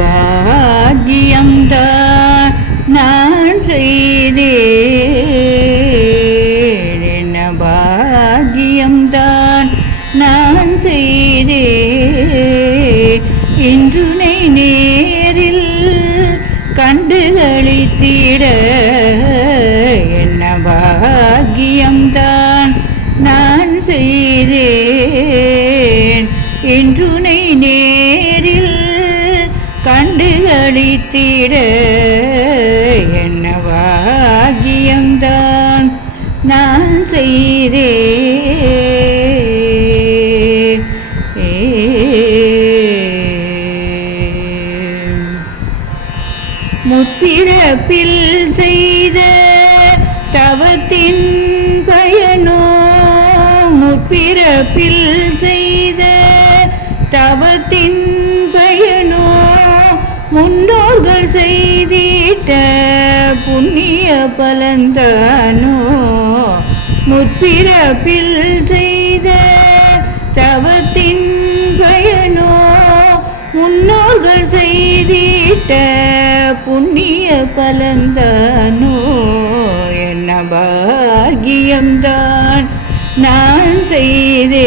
பாக்கியம்தான் நான் செய்தேன், என்ன பாக்கியம்தான் நான் செய்தேன். இன்றுனை நேரில் கண்டுகளித்திட என்ன பாக்கியம்தான் நான் செய்தேன். இன்றுனை நேரில் கண்டுகளித்திட என்ன பாக்கியம்தான் நான் செய்தேன். முற்பிறப்பில் செய்த தவத்தின் பயனோ, முற்பிறப்பில் செய்த தவத்தின் பயனோ, முன்னோர்கள் செய்திட்ட புண்ணிய பலன்தானோ. முற்பிறப்பில் செய்த தவத்தின் பயனோ, முன்னோர்கள் செய்திட்ட புண்ணிய பலன்தானோ. என்ன பாக்கியம்தான் நான் செய்தேன்.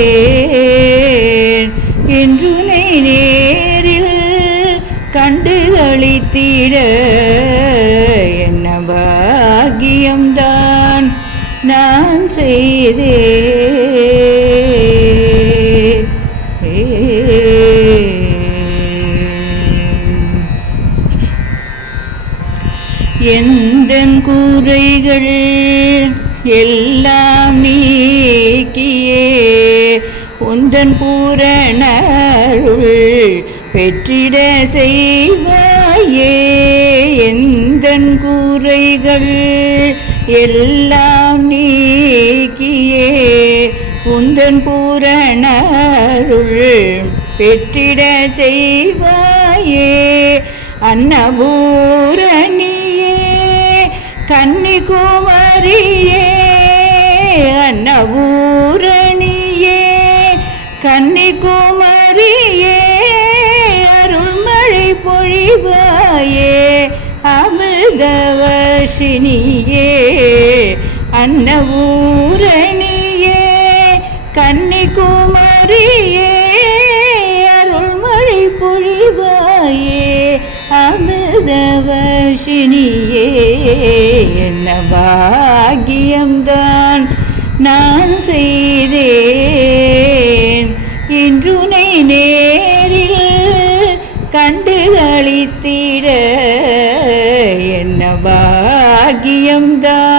இன்றுனை நேரில் கண்டுகளித்திட என்ன பாக்கியம்தான் நான் செய்தேன். எந்தன் குறைகள் எல்லாம் நீக்கியே உந்தன் பூரணருள் பெற்றிட செய்வாயே. எந்தன் குறைகள் எல்லாம் நீக்கியே உந்தன் பூரணருள் பெற்றிட செய்வாயே. அன்னபூரணியே கன்னிகுமரியே, அன்னபூரணியே கன்னிகுமரியே, அருள்மழை பொழிவாயே. அமிர்தவர்ஷினியே அன்னபூரணியே கன்னிகுமரியே, அருள்மழை பொழிவாயே. அமிர்தவர்ஷினியே என்ன பாக்கியம்தான் நான் செய்தேன். இன்றுனை நேரில் கண்டுகளித்திட என்ன பாக்கியம்தான்